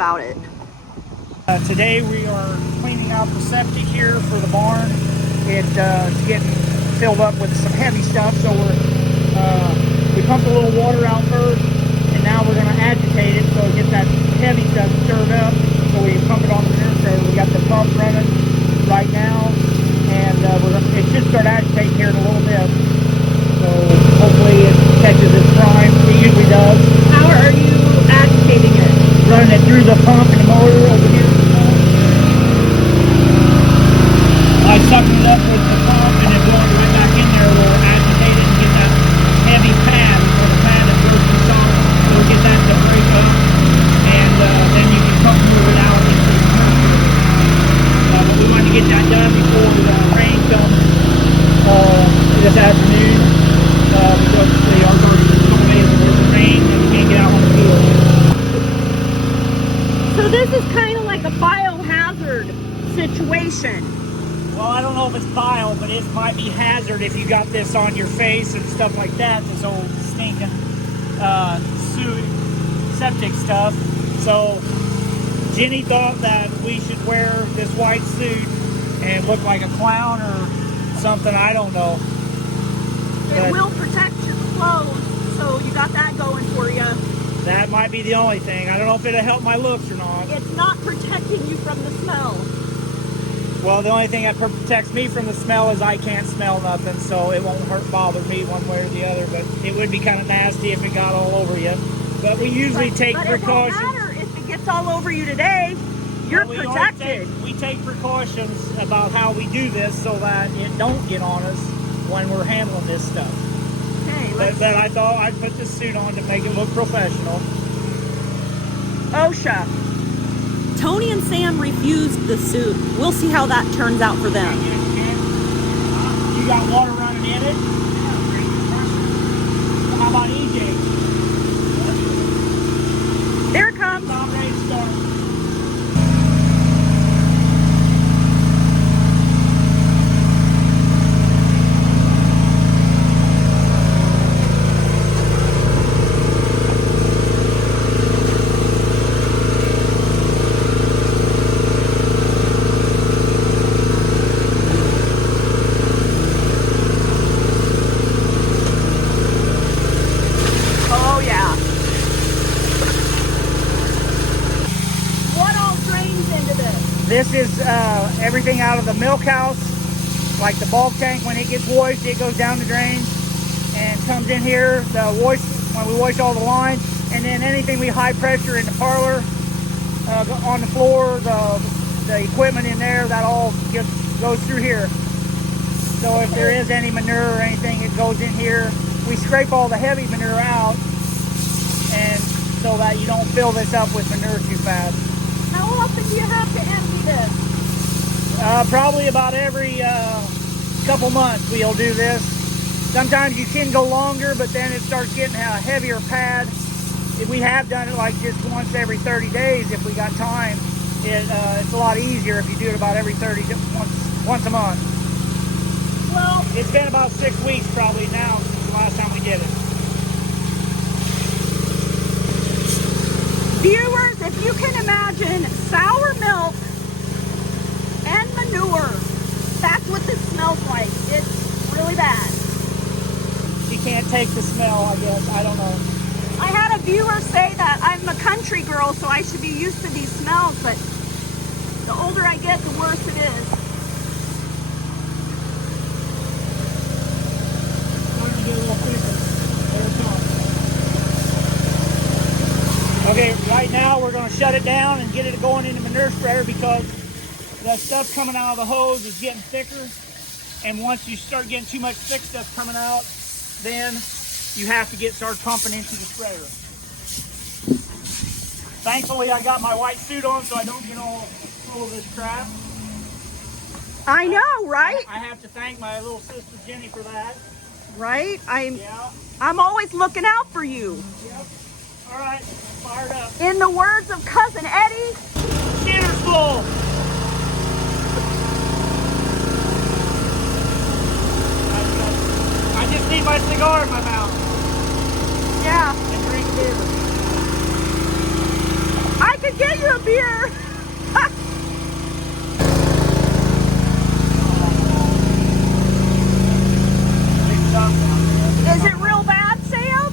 about it. Today we are cleaning out the septic here for the barn. It's getting filled up with some heavy stuff, so we pumped a little water out first, and now we're going to agitate it so it gets that heavy stuff stirred up. So we pump it on the manure sprayer. We got the pump running right now, and it should start agitating here in a little bit. So hopefully it catches its prime. It usually does. How are you agitating it? Running it through the pump and the motor over here. I sucked it up with the pump and then going right back in there. We'll agitate it and get that heavy pad, or the pad that goes to soft. So we'll get that to break up, and then you can pump it out into the commercial. But we wanted to get that done before the rain comes this afternoon. Because they are already so many with the rain and we can't get out on the field. So this is kind of like a biohazard situation. Well, I don't know if it's bio, but it might be hazard if you got this on your face and stuff like that. This old stinking septic stuff. So Jenny thought that we should wear this white suit and look like a clown or something. I don't know. It will protect your clothes, so you got that going for you. That might be the only thing. I don't know if it'll help my looks or not. It's not protecting you from the smell. Well, the only thing that protects me from the smell is I can't smell nothing, so it won't bother me one way or the other. But it would be kind of nasty if it got all over you. But we usually take precautions. It won't matter if it gets all over you today. You're protected. We take precautions about how we do this so that it don't get on us when we're handling this stuff. Okay, but I thought I'd put this suit on to make it look professional. OSHA. Tony and Sam refused the suit. We'll see how that turns out for them. You got water running in it? How about EJ? There it comes. I'm ready to start. This is everything out of the milk house, like the bulk tank. When it gets washed, it goes down the drain and comes in here. When we wash all the lines, and then anything we high pressure in the parlor, on the floor, the equipment in there, that all goes through here. So if there is any manure or anything, it goes in here. We scrape all the heavy manure out, and so that you don't fill this up with manure too fast. How often do you have to empty this? Probably about every couple months we'll do this. Sometimes you can go longer, but then it starts getting a heavier pad. If we have done it like just once every 30 days, if we got time, it's a lot easier if you do it about every once a month. Well, it's been about 6 weeks probably now since the last time we did it. Viewers, if you can imagine sour milk and manure, that's what this smells like. It's really bad. She can't take the smell, I guess. I don't know. I had a viewer say that I'm a country girl, so I should be used to these smells, but the older I get, the worse it is. Okay, right now we're going to shut it down and get it going in the manure spreader because the stuff coming out of the hose is getting thicker. And once you start getting too much thick stuff coming out, then you have to start pumping into the spreader. Thankfully, I got my white suit on so I don't get all full of this crap. I know, right? I have to thank my little sister Jenny for that. Right? I'm always looking out for you. Yep. All right, fired up. In the words of Cousin Eddie, shitter's full. I just need my cigar in my mouth. Yeah. And drink beer. I could get you a beer. Is it real bad, Sam?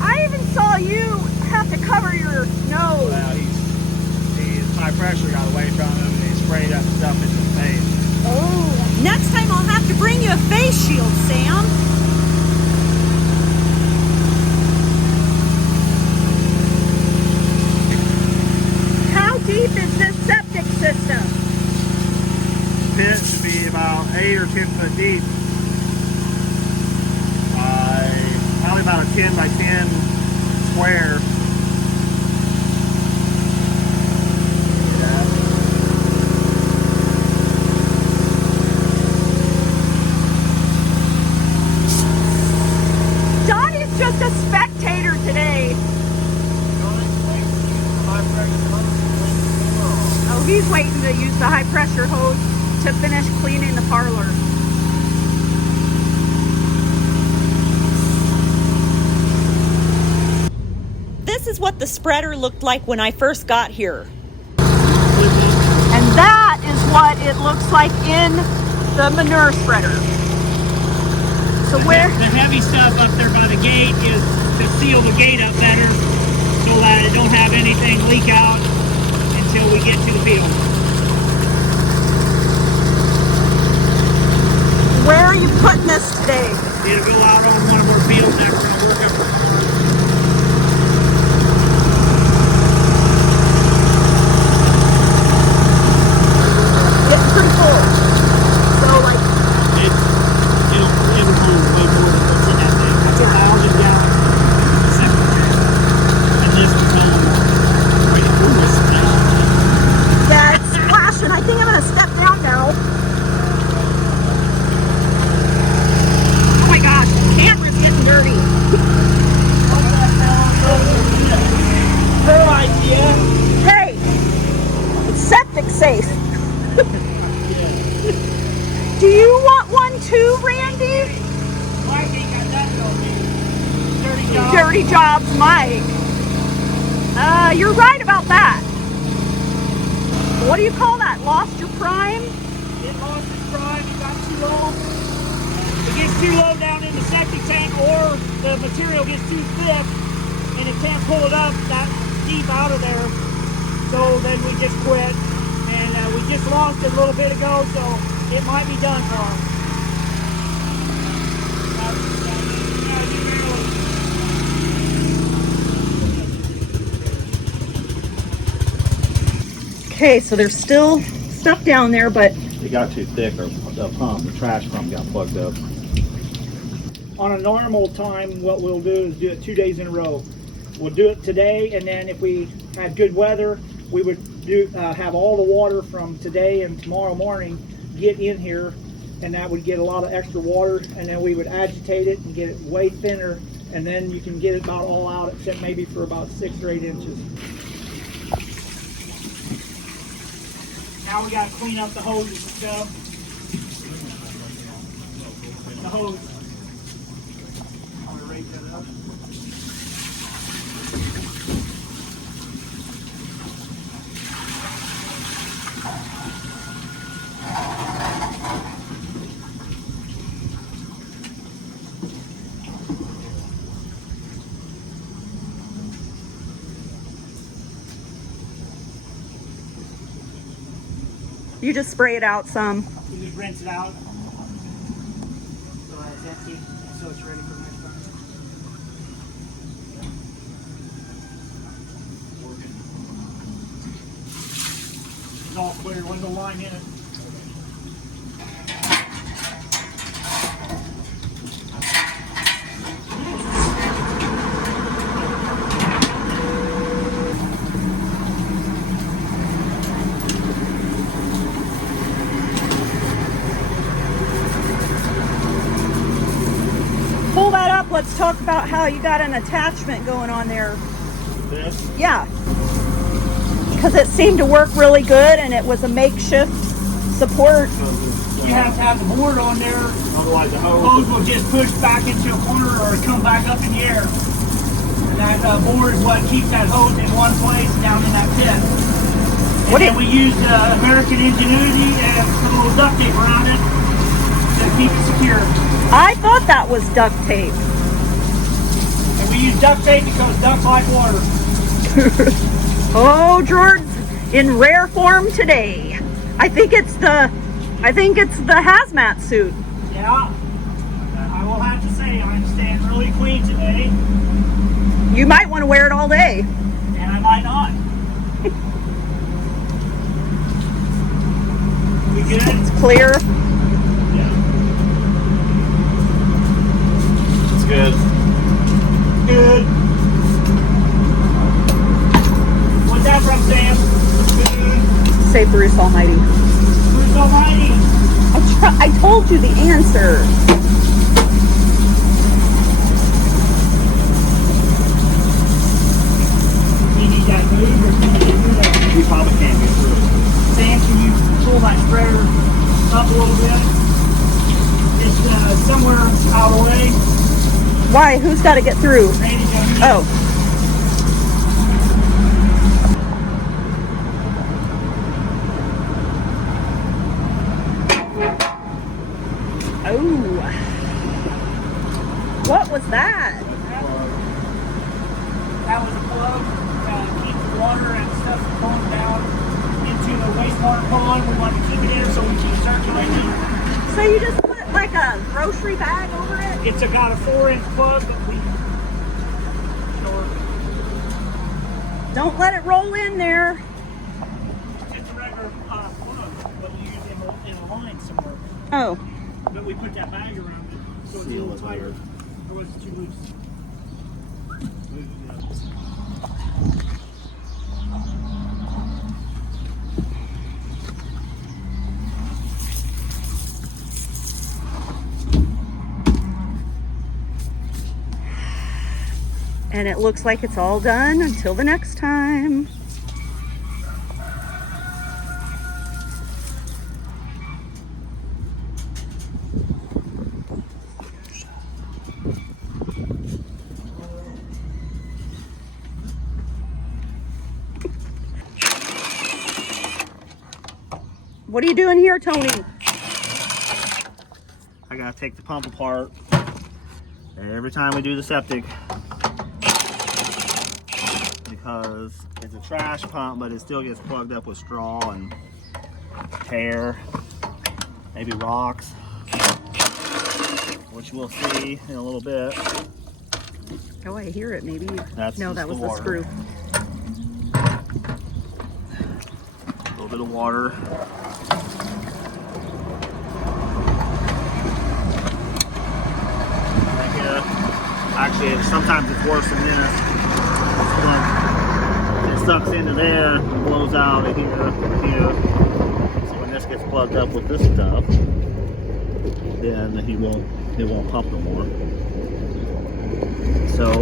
I even saw you have to cover your nose. Well, he's high pressure got away from him and he sprayed up stuff in his face. Oh. Next time I'll have to bring you a face shield, Sam. How deep is this septic system? Pit should be about 8 or 10 foot deep. Probably about a 10 by 10 square. Donnie's just a spectator today. Oh, he's waiting to use the high pressure hose to finish cleaning the parlor. This is what the spreader looked like when I first got here. And that is what it looks like in the manure spreader. So where? The heavy stuff up there by the gate is to seal the gate up better so that it don't have anything leak out until we get to the field. Where are you putting this today? It'll go out on one of our fields that we're going to work up. Getting pretty full. So like It'll hold way more than what's in that thing. That's a 1,000 gallon septic tank. And this will hold way more splash. yeah, it's splashing. I think I'm gonna step down now. Oh my gosh, the camera's getting dirty. Her idea. Hey, it's septic safe. Do you want one too, Randy? Mike ain't got nothing on me. Dirty job. Dirty jobs, Mike. You're right about that. What do you call that? Lost your prime? It lost its prime. It got too low. It gets too low down in the septic tank, or the material gets too thick, and it can't pull it up that deep out of there. So then we just quit, and we just lost it a little bit ago. So it might be done for us. Okay, so there's still stuff down there, but It got too thick, or the pump, the trash pump got plugged up. On a normal time, what we'll do is do it 2 days in a row. We'll do it today, and then if we had good weather, we would do have all the water from today and tomorrow morning get in here, and that would get a lot of extra water, and then we would agitate it and get it way thinner, and then you can get it about all out, except maybe for about 6 or 8 inches. Now we got to clean up the hoses and stuff. The hose. I'm gonna raise that up. you just spray it out some. You just rinse it out. So that it's empty, so it's ready for next time. It's all clear, there's no line in it. Pull that up. Let's talk about how you got an attachment going on there. This? Yeah. Because it seemed to work really good and it was a makeshift support. You have to have the board on there, otherwise the hose will just push back into a corner or come back up in the air. That board is what keeps that hose in one place down in that pit. And What then do we used American Ingenuity and put a little duct tape around it to keep it secure. I thought that was duct tape. And we use duct tape because ducks like water. Oh, George's in rare form today. I think it's the hazmat suit. Yeah. I will have to say I'm staying really clean today. You might want to wear it all day. And I might not. We good? It's clear. Yeah. It's good. Good. What's that from, Sam? Good. Say Bruce Almighty. Bruce Almighty. I told you the answer. You need that move or can you do that? We probably can't get through it. Sam, can you pull that spreader up a little bit? It's somewhere out of the way. Why? Who's got to get through? Randy's gonna need it. Oh. Oh. What was that? That was a plug to keep the water and stuff from going down into the wastewater pond. We want to keep it in so we keep circulating. So you just put like a grocery bag over it? It's got a 4-inch plug that we Don't let it roll in there. just a regular plug, but we use it in a line somewhere. Oh. But we put that bag around it so it's a Seal little it tighter. better. Otherwise it's too loose. And it looks like it's all done until the next time. What are you doing here, Tony? I gotta take the pump apart every time we do the septic because it's a trash pump, but it still gets plugged up with straw and hair, maybe rocks, which we'll see in a little bit. Oh, I hear it. Maybe. That's No, just that was the the water. screw. A little bit of water. Actually, sometimes it's worse than this. It sucks into there and blows out of here, here. So when this gets plugged up with this stuff, then it won't pump no more. So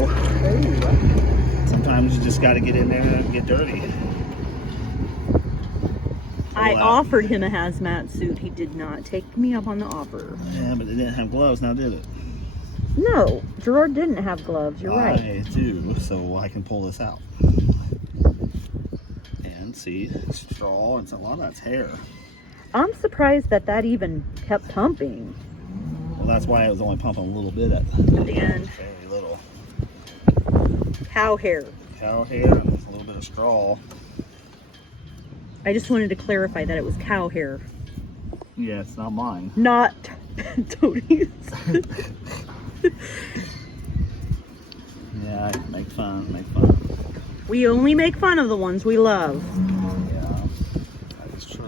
sometimes you just got to get in there and get dirty. I Pull out. offered him a hazmat suit. He did not take me up on the offer. Yeah, but it didn't have gloves now, did it? No, Gerard didn't have gloves. You're right. I do, so I can pull this out. And see, straw, and a lot of that's hair. I'm surprised that even kept pumping Well, that's why it was only pumping a little bit at at the end. very little. Cow hair. Cow hair and a little bit of straw. I just wanted to clarify that it was cow hair, Yeah, it's not mine. not Tony's. Yeah, I make fun, make fun. We only make fun of the ones we love. Yeah, that is true.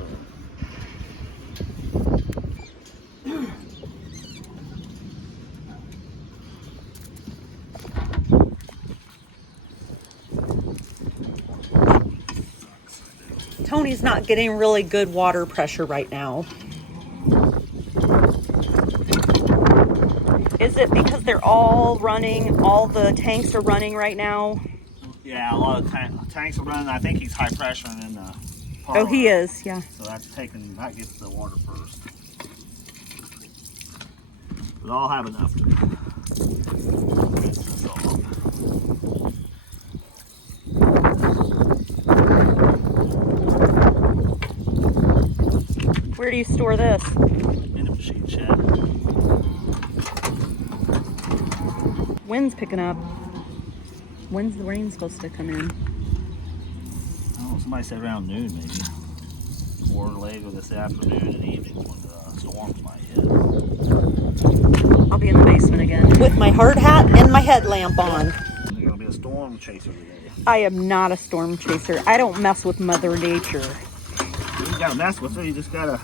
Tony's not getting really good water pressure right now. Is it because they're all running, all the tanks are running right now? Yeah, a lot of tanks are running. I think he's high pressure in the parlor. Oh, he is, yeah. So that gets the water first. But I'll have enough to rinse this off. Where do you store this? In the machine shed. Wind's picking up. When's the rain supposed to come in? Oh, somebody said around noon maybe. Or later this afternoon and evening when the storms might hit. I'll be in the basement again. With my hard hat and my headlamp on. There's gonna be a storm chaser today. I am not a storm chaser. I don't mess with Mother Nature. You gotta mess with her, you just gotta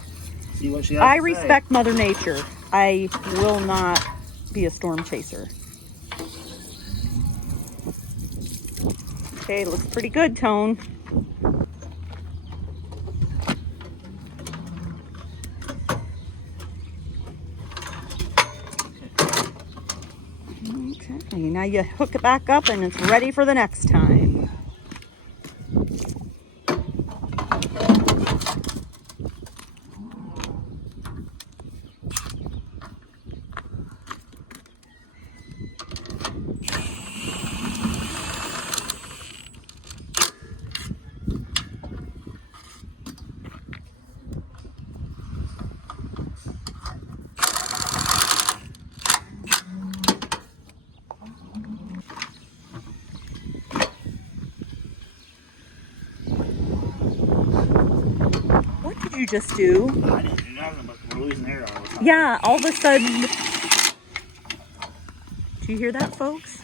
see what she has I to respect Mother Nature. I will not be a storm chaser. Okay, looks pretty good, Tone. Okay, now you hook it back up and it's ready for the next time. What did you just do? I didn't do nothing, but we're losing air all the time. Yeah, all of a sudden. Do you hear that, folks?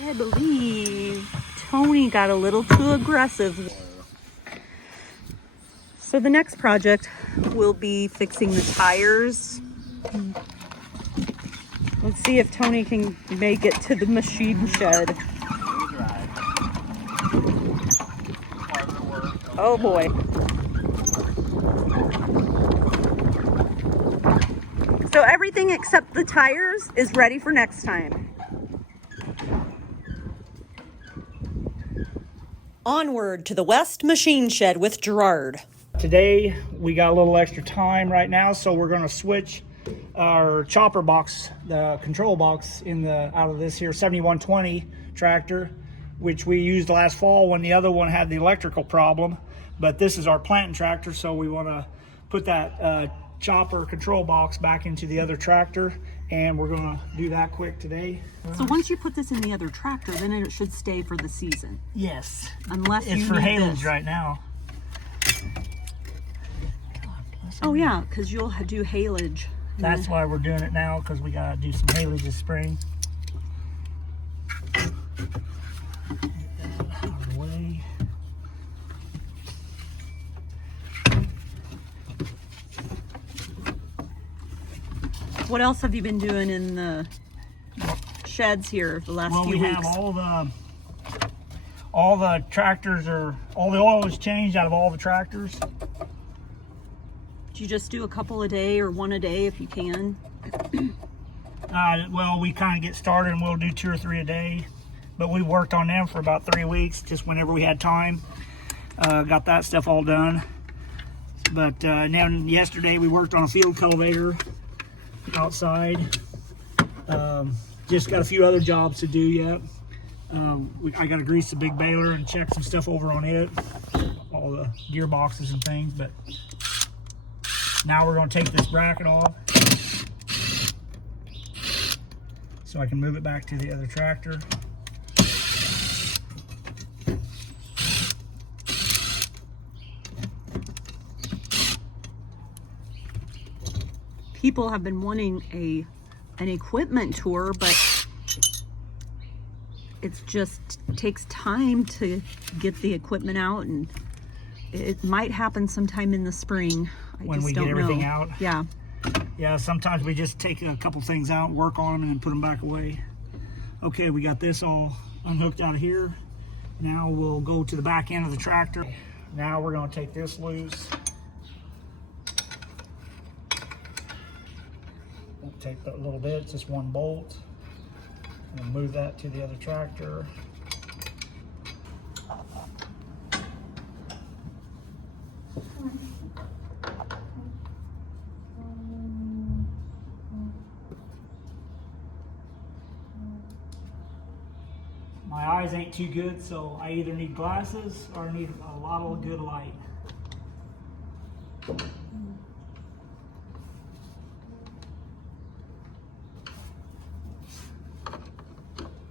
I believe Tony got a little too aggressive. So the next project will be fixing the tires. Let's see if Tony can make it to the machine shed. Oh boy. So everything except the tires is ready for next time. Onward to the West Machine Shed with Gerard. Today we got a little extra time right now, so we're going to switch our chopper box, the control box out of this here 7120 tractor, which we used last fall when the other one had the electrical problem. But this is our planting tractor, so we want to put that chopper control box back into the other tractor, and we're going to do that quick today. So once you put this in the other tractor, then it should stay for the season. Yes. Unless it's you for need haylage this. right now. Oh yeah, because you'll do haylage. That's why we're doing it now, because we got to do some haylage this spring. Get that out of the way. What else have you been doing in the sheds here the last few weeks? We have all the tractors all the oil is changed out of all the tractors. Do you just do a couple a day or one a day if you can? Well, we kind of get started and we'll do 2 or 3 a day, but we worked on them for about 3 weeks, just whenever we had time. Got that stuff all done. But then yesterday we worked on a field cultivator outside. Just got a few other jobs to do yet. I got to grease the big baler and check some stuff over on it, all the gearboxes and things. But now we're going to take this bracket off so I can move it back to the other tractor. People have been wanting an equipment tour, but it's just takes time to get the equipment out, and it might happen sometime in the spring. When we get everything out. Yeah. Yeah, sometimes we just take a couple things out, work on them, and then put them back away. Okay, we got this all unhooked out of here. Now we'll go to the back end of the tractor. Now we're going to take this loose. Won't take but a little bit, it's just one bolt. And move that to the other tractor. My eyes ain't too good, so I either need glasses or I need a lot of good light.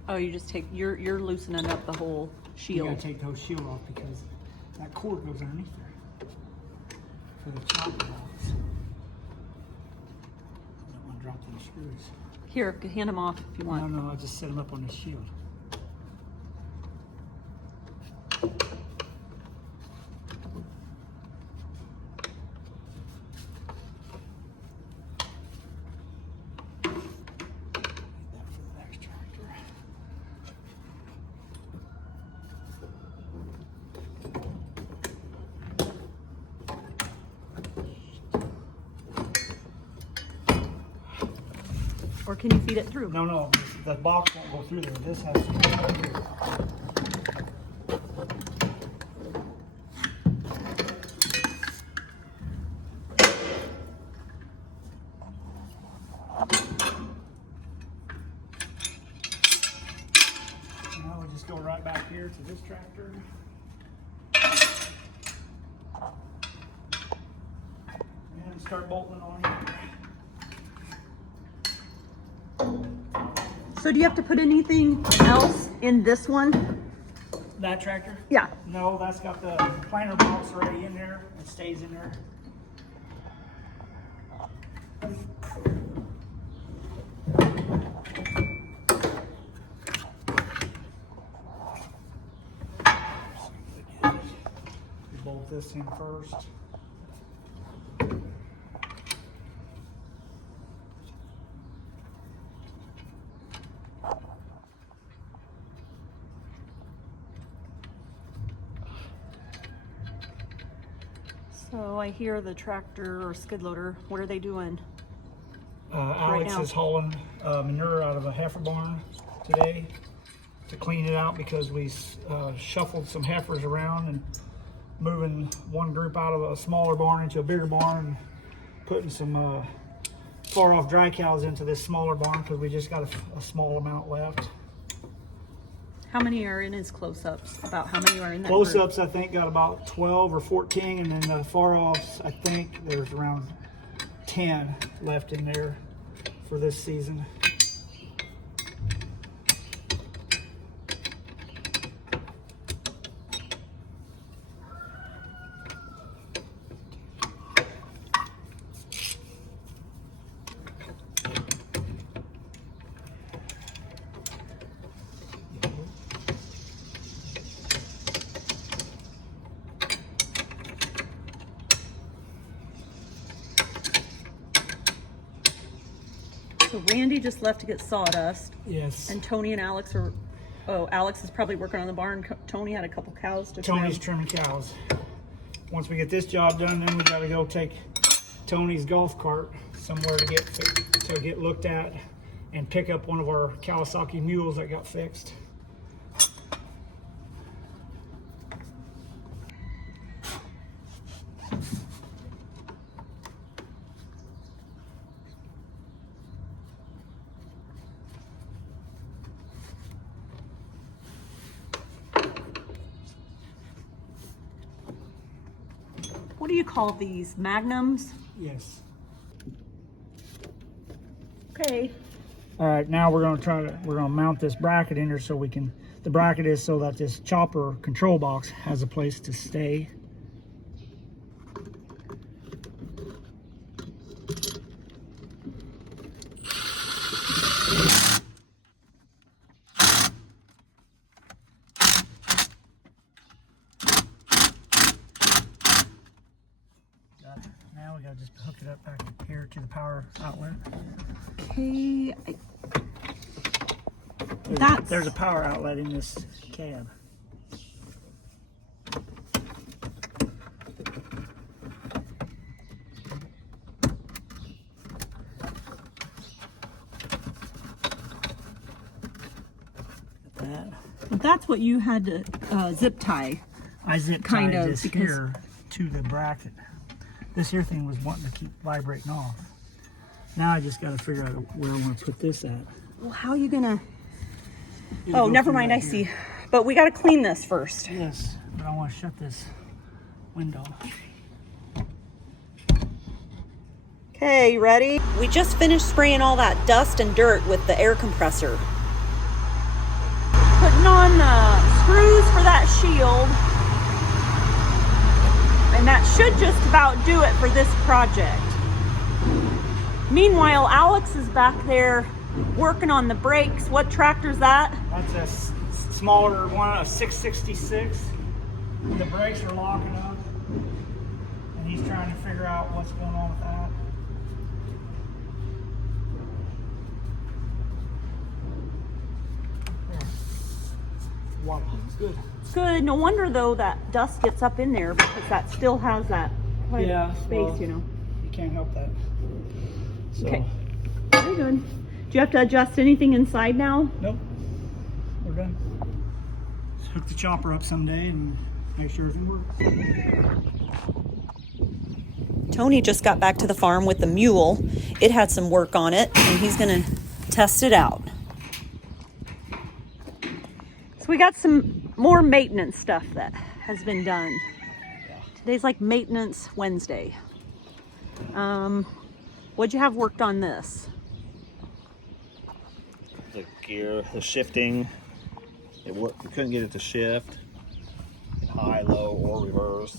Oh, you just take, you're loosening up the whole You shield. gotta take those shield off because that cord goes underneath there for the chopper box. I don't want to drop these screws. Here, hand them off if you want. No, I just set them up on the shield. Or can you feed it through? No, the box won't go through there. This has to go through. Now we'll just go right back here to this tractor. And start bolting on here. So do you have to put anything else in this one? That tractor? Yeah. No, that's got the planter box already in there. It stays in there. Bolt this in first. So I hear the tractor or skid loader. What are they doing? Alex now. is hauling manure out of a heifer barn today to clean it out because we shuffled some heifers around and moving one group out of a smaller barn into a bigger barn and putting some far off dry cows into this smaller barn because we just got a small amount left. How many are in his close-ups? About how many are in that Close-ups, I think, got about 12 or 14, and then the far-offs, I think there's around 10 left in there for this season. So Randy just left to get sawdust, Yes. and Tony and Alex are. Oh, Alex is probably working on the barn. Tony had a couple cows to trim. Tony's trimming cows. Once we get this job done, then we got to go take Tony's golf cart somewhere to get looked at and pick up one of our Kawasaki mules that got fixed. What do you call these? Magnums? Yes. Okay. All right, now we're gonna mount this bracket in here so we can. The bracket is so that this chopper control box has a place to stay. Now we gotta just hook it up back here to the power outlet. Okay. There's a power outlet in this cab. That's what you had to zip tie. I zip Kind tied of, this because- here to the bracket. This here thing was wanting to keep vibrating off. Now I just got to figure out where I want to put this at. Well, how are you gonna? It'll Oh, go never through mind. right I here. see. But we got to clean this first. Yes, but I want to shut this window. Okay, you ready? We just finished spraying all that dust and dirt with the air compressor. Putting on the screws for that shield. And that should just about do it for this project. Meanwhile, Alex is back there working on the brakes. What tractor's that? That's a smaller one, a 666. The brakes are locking up, and he's trying to figure out what's going on with that. Wow, it's good. Good. No wonder though that dust gets up in there, because that still has that space, well, you know. You can't help that. So, Okay. Very good. Do you have to adjust anything inside now? nope, we're done. Let's hook the chopper up someday and make sure everything works. Tony just got back to the farm with the Mule. It had some work on it, and he's gonna test it out. So we got some more maintenance stuff that has been done. Today's like maintenance Wednesday. What'd you have worked on this? The gear, the shifting. We couldn't get it to shift high, low, or reverse.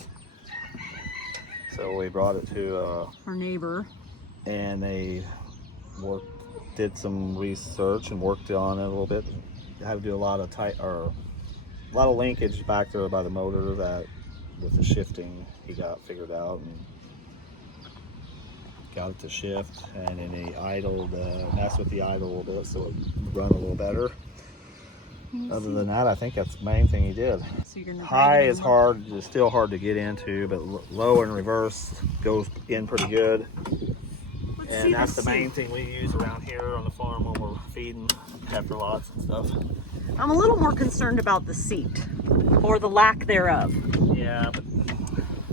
So we brought it to Our neighbor. and they did some research and worked on it a little bit. Had to do a lot of linkage back there by the motor that with the shifting he got figured out and got it to shift, and then he idled, messed with the idle a little bit so it would run a little better. Other than that, I think that's the main thing he did. So you're gonna High is hard, it's still hard to get into, but low and reverse goes in pretty good. Let's see And that's the the main thing we use around here on the farm when we're feeding heifer lots and stuff. I'm a little more concerned about the seat, or the lack thereof. Yeah, but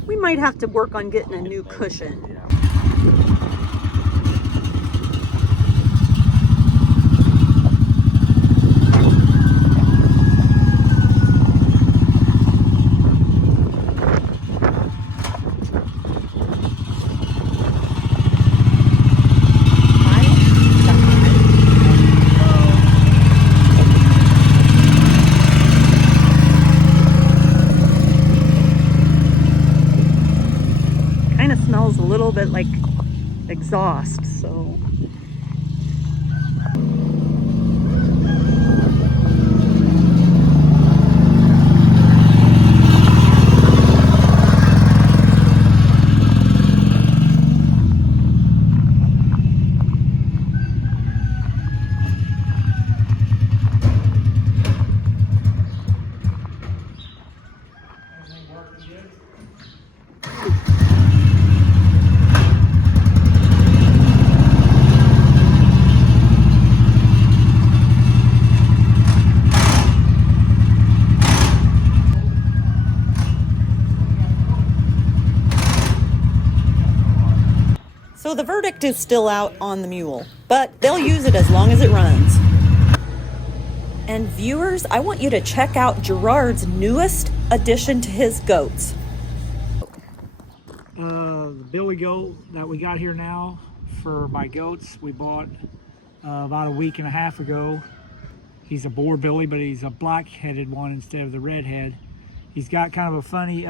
We might have to work on getting a new cushion. yeah. Kind of smells a little bit like exhaust, so. So the verdict is still out on the Mule, but they'll use it as long as it runs. And viewers, I want you to check out Gerard's newest addition to his goats. The billy goat that we got here now for my goats, we bought about a week and a half ago. He's a boar billy, but he's a black-headed one instead of the redhead. He's got kind of a funny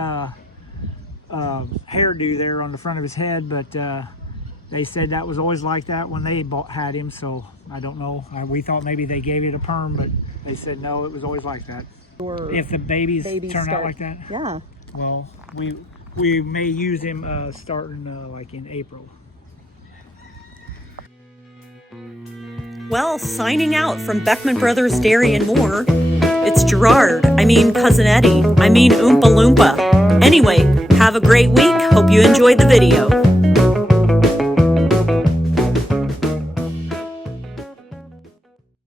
hairdo there on the front of his head, but they said that was always like that when they had him, so I don't know. We thought maybe they gave it a perm, but they said no, it was always like that. If the babies turn out like that? Yeah. Well, we may use him starting like in April. Well, signing out from Beckman Brothers Dairy and More, it's Gerard. Cousin Eddie. Oompa Loompa. Anyway, have a great week. Hope you enjoyed the video.